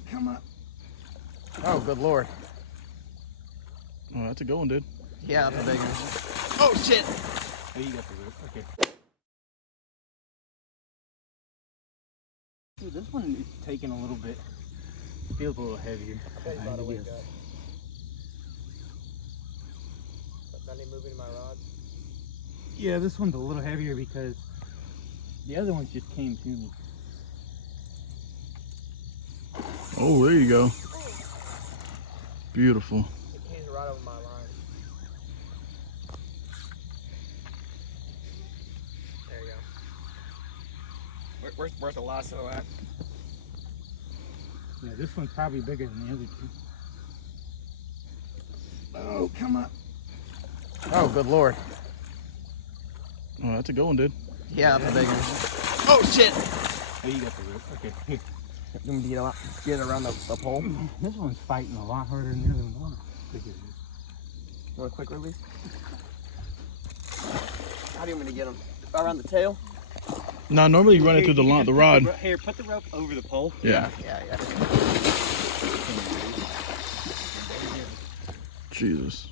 Oh, come up. Oh, good lord. Oh, that's a good one, dude. Yeah, that's a big one. Oh, shit. Oh, you got the rope. Okay. Dude, this one is taking a little bit. Feels a little heavier. Not any moving in my rods. Yeah, this one's a little heavier because the other ones just came to me. Oh, there you go. Beautiful. He's right over my line. There you go. Where's the lasso at? Yeah, this one's probably bigger than the other two. Oh, come up. Oh, good lord. Oh, that's a good one, dude. Yeah, that's a big one. Oh, shit. Oh, you got the rope. Okay. Here. You want me to get it around the pole? This one's fighting a lot harder than the other one. You want a quick release? How do you want me to get them? Around the tail? No, normally you run it through the rod. Here, put the rope over the pole. Yeah. Yeah. Jesus.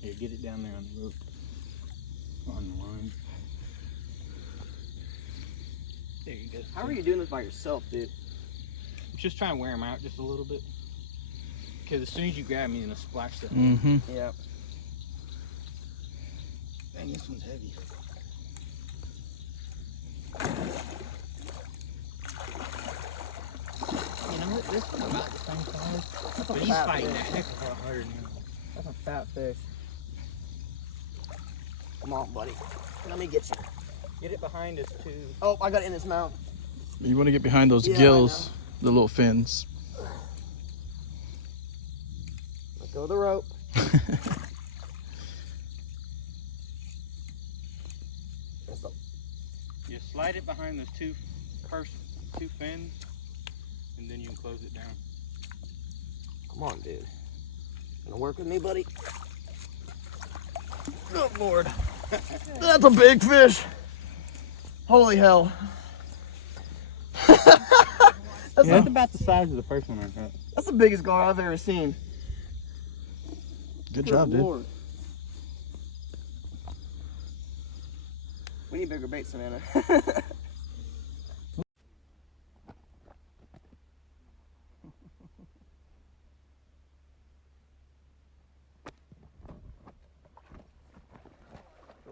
Here, get it down there on the rope. On the line. There you go. How are you doing this by yourself, dude? I'm just trying to wear them out just a little bit. Because as soon as you grab me, it'll splash the Mm-hmm. Yeah. Dang, this one's heavy. You know what? This one's about the same size. But he's fighting a heck of a lot harder than you. That's a fat fish. Come on, buddy. Let me get you. Get it behind us too. Oh, I got it in his mouth. You want to get behind those Yeah, gills, the little fins. Let go of the rope. You slide it behind those first two fins, and then you can close it down. Come on, dude. Gonna work with me, buddy? Good lord. That's a big fish. Holy hell. That's about the size of the first one I got. That's the biggest gar I've ever seen. Good job, dude. Lord. We need bigger bait, Savannah. Go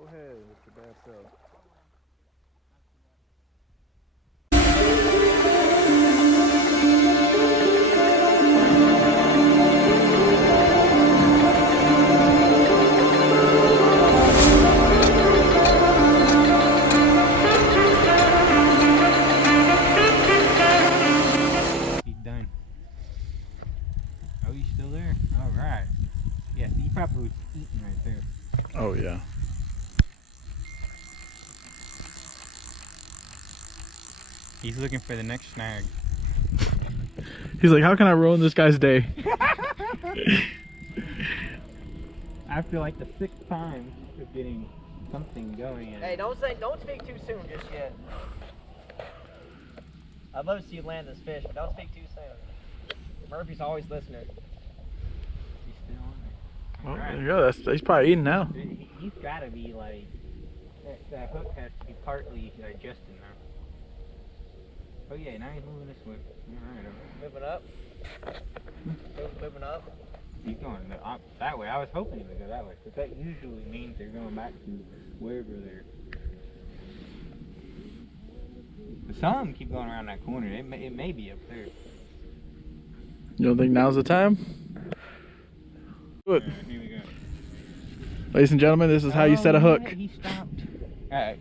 ahead with your bad self. He's done. Oh, he's still there? Alright. Yeah, he probably was eating right there. Oh, yeah. He's looking for the next snag. He's like, how can I ruin this guy's day? After like the 6th time of getting something going. Hey, don't speak too soon just yet. I'd love to see you land this fish, but don't speak too soon. Murphy's always listening. He's still on there. Oh, Alright. there you go. He's probably eating now. He's got to be like, that hook has to be partly digesting now. Oh yeah, now he's moving this way. Alright. Moving up. Moving up. He's going that way. I was hoping he would go that way, because that usually means they're going back to wherever they're. But some of them keep going around that corner. It may be up there. You don't think now's the time? Do it. Alright, here we go. Ladies and gentlemen, this is how you set a hook. He stopped.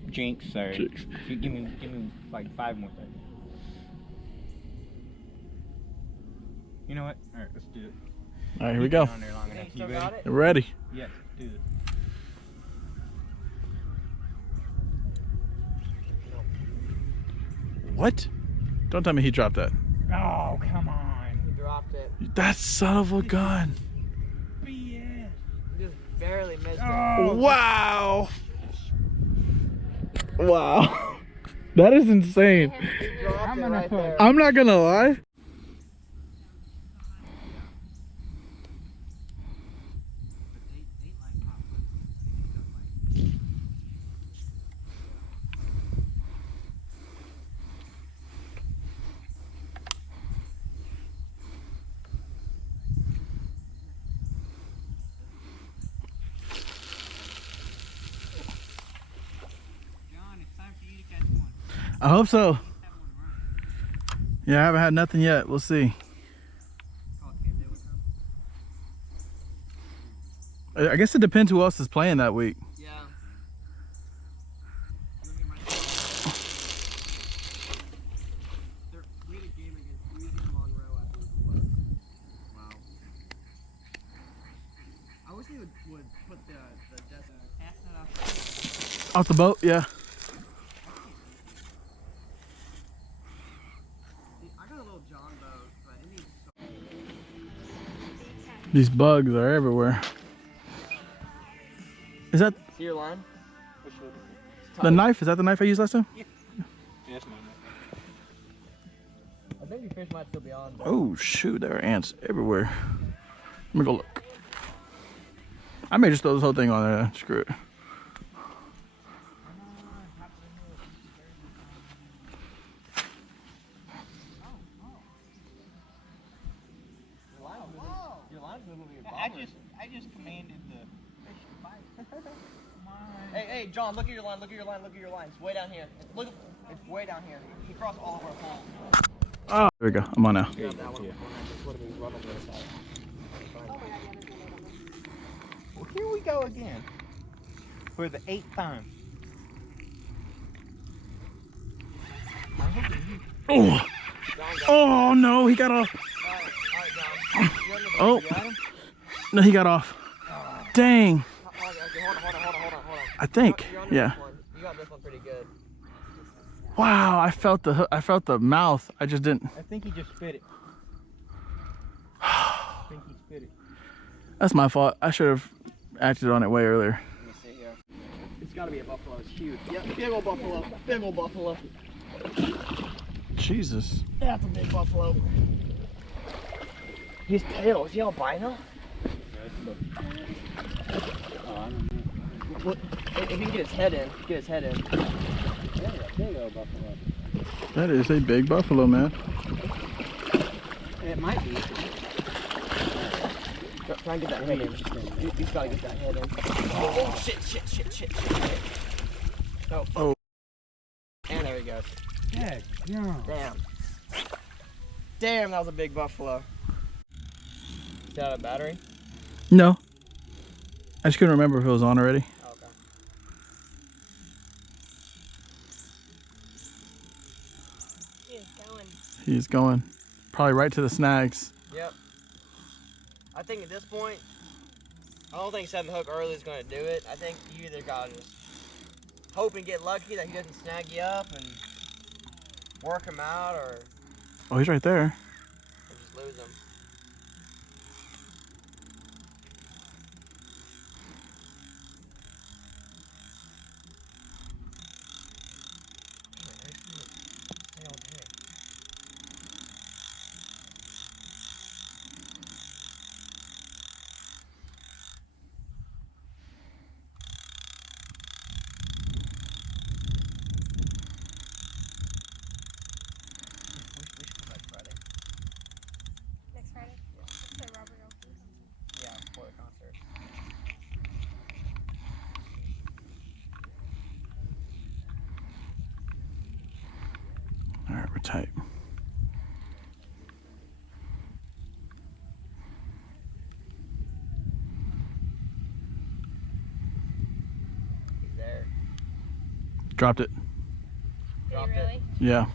Jinx, sorry. Jinx. Give me like 5 more seconds. You know what? Alright, let's do it. Alright, here we go. On there long enough. You ready? We're ready. Yes, do this. What? Don't tell me he dropped that. Oh, come on. He dropped it. That son of a gun. BS. He just barely missed it. Oh, Wow. Wow. That is insane. He dropped I'm it gonna right put- there. I'm not gonna lie. John, it's time for you to catch one. I hope so. Have one run. Yeah, I haven't had nothing yet. We'll see. Call it camp day with him. I guess it depends who else is playing that week. Yeah. You wanna get my We had a game against Louisiana Monroe, I believe it was. Wow. I wish they would put the Pass that off. Off the boat, yeah. I got a little John boat, but it needs so These bugs are everywhere. Is that See your line? the knife? Is that the knife I used last time? Yes, man. I think your fish might still be on. Oh shoot, there are ants everywhere. Let me go look. I may just throw this whole thing on there. Screw it. Your line's moving with your I just commanded the fish to bite. Come on. Hey, John, look at your line, look at your line, look at your line. It's way down here. Look, it's way down here. He crossed all of our holes. Oh, there we go. I'm on now. Grab that one. Run over the side. Well, here we go again. For the 8th time. I'm hoping you. Oh, oh no, he got off. Alright, John. Oh, You got him? no, he got off. Dang. Okay, hold on. I think, You're on yeah. this one. You got this one pretty good. Wow, I felt the mouth. I just didn't. I think he just spit it. I think he spit it. That's my fault. I should have acted on it way earlier. Let me see here. It's gotta be a buffalo. It's huge. Yep, big old buffalo. Big old buffalo. Jesus. That's a big buffalo. His tail. Is he albino? What? If he can get his head in, get his head in. That is a big buffalo, man. It might be. Try and get that head in. He's gotta get that head in. Oh, shit. Oh. Oh. And there he goes. Yeah. Damn, that was a big buffalo. Is that a battery? No. I just couldn't remember if it was on already. Oh, okay. He's going probably right to the snags. Yep. I think at this point, I don't think setting the hook early is going to do it. I think you either got to just hope and get lucky that he doesn't snag you up and work him out, or Oh, he's right there. just lose him. Next Friday? Let's play Robert Elton. Yeah, for the concert. All right, we're tight. He's there. Dropped it. Did Dropped you it. really? Yeah.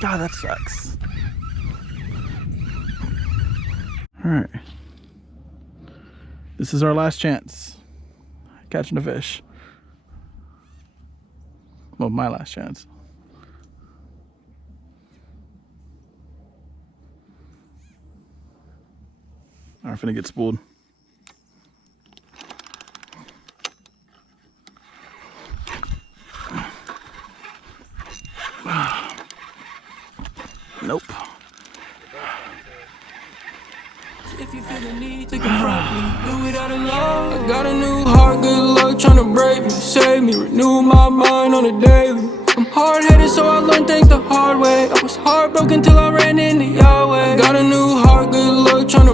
God, that sucks. All right. This is our last chance. Catching a fish. Well, my last chance. I'm finna get spooled. Nope. If you feel the need to confront me, do it out of love. I got a new heart, good luck tryna break me, save me, renew my mind on a daily. I'm hard-headed, so I learned things the hard way. I was heartbroken till I ran into Yahweh. I got a new heart, good luck tryna